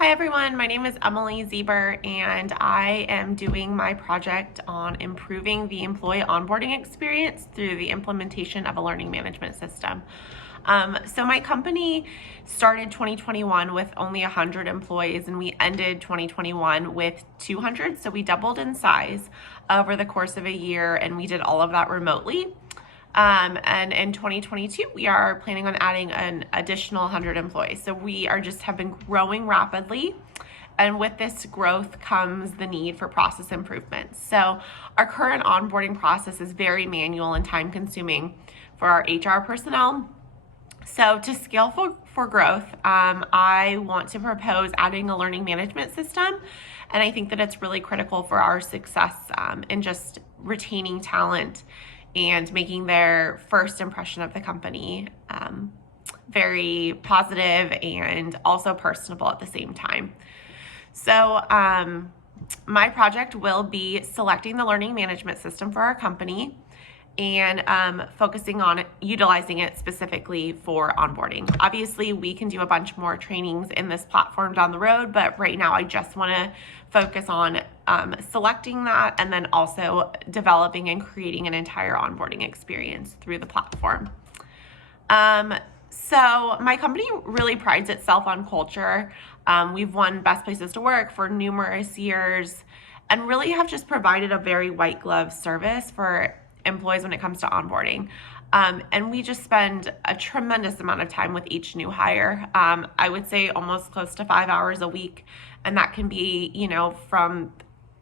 Hi everyone, my name is Emily Zieber and I am doing my project on improving the employee onboarding experience through the implementation of a learning management system. So my company started 2021 with only 100 employees and we ended 2021 with 200. So we doubled in size over the course of a year and we did all of that remotely. And in 2022, we are planning on adding an additional 100 employees. So we have been growing rapidly. And with this growth comes the need for process improvements. So our current onboarding process is very manual and time consuming for our HR personnel. So to scale for growth, I want to propose adding a learning management system. And I think that it's really critical for our success in just retaining talent and making their first impression of the company very positive and also personable at the same time. So my project will be selecting the learning management system for our company and focusing on utilizing it specifically for onboarding. Obviously, we can do a bunch more trainings in this platform down the road, but right now I just want to focus on selecting that and then also developing and creating an entire onboarding experience through the platform. So my company really prides itself on culture. We've won Best Places to Work for numerous years and really have just provided a very white glove service for employees when it comes to onboarding. And we just spend a tremendous amount of time with each new hire. I would say almost close to 5 hours a week. And that can be, from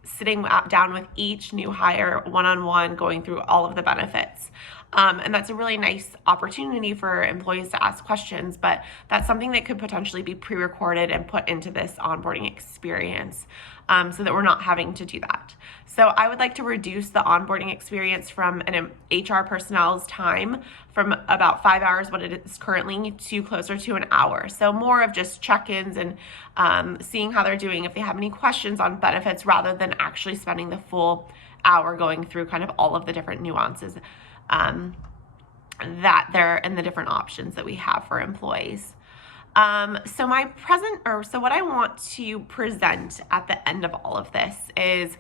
sitting down with each new hire one-on-one, going through all of the benefits. And that's a really nice opportunity for employees to ask questions, but that's something that could potentially be pre-recorded and put into this onboarding experience so that we're not having to do that. So I would like to reduce the onboarding experience from an HR personnel's time from about 5 hours, what it is currently, to closer to an hour. So more of just check-ins and seeing how they're doing, if they have any questions on benefits, rather than actually spending the full hour going through kind of all of the different nuances that there and the different options that we have for employees. So what I want to present at the end of all of this is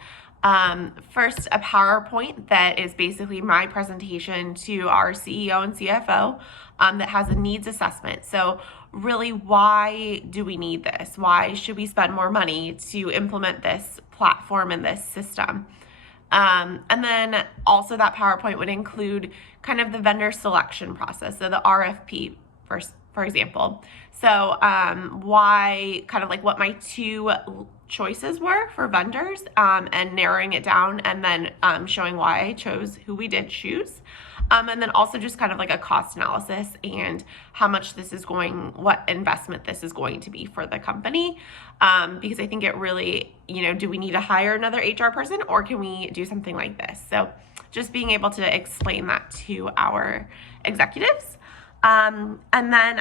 first a PowerPoint that is basically my presentation to our CEO and CFO that has a needs assessment. So really, why do we need this? Why should we spend more money to implement this platform and this system? And then also that PowerPoint would include kind of the vendor selection process, so the RFP for example. So why, kind of like what my two choices were for vendors and narrowing it down, and then showing why I chose who we did choose. And then also just kind of like a cost analysis and how much what investment this is going to be for the company. Because I think it really, do we need to hire another HR person or can we do something like this? So just being able to explain that to our executives. And then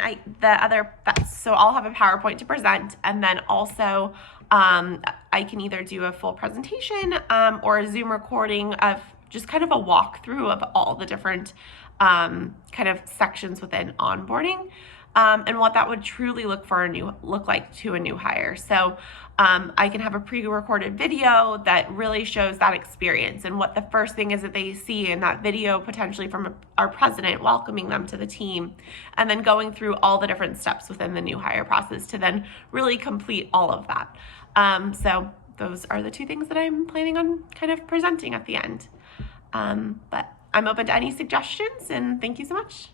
so I'll have a PowerPoint to present, and then also I can either do a full presentation or a Zoom recording of just kind of a walkthrough of all the different kind of sections within onboarding and what that would truly look like to a new hire. So I can have a pre-recorded video that really shows that experience and what the first thing is that they see in that video, potentially from our president welcoming them to the team, and then going through all the different steps within the new hire process to then really complete all of that. So those are the two things that I'm planning on kind of presenting at the end. But I'm open to any suggestions, and thank you so much.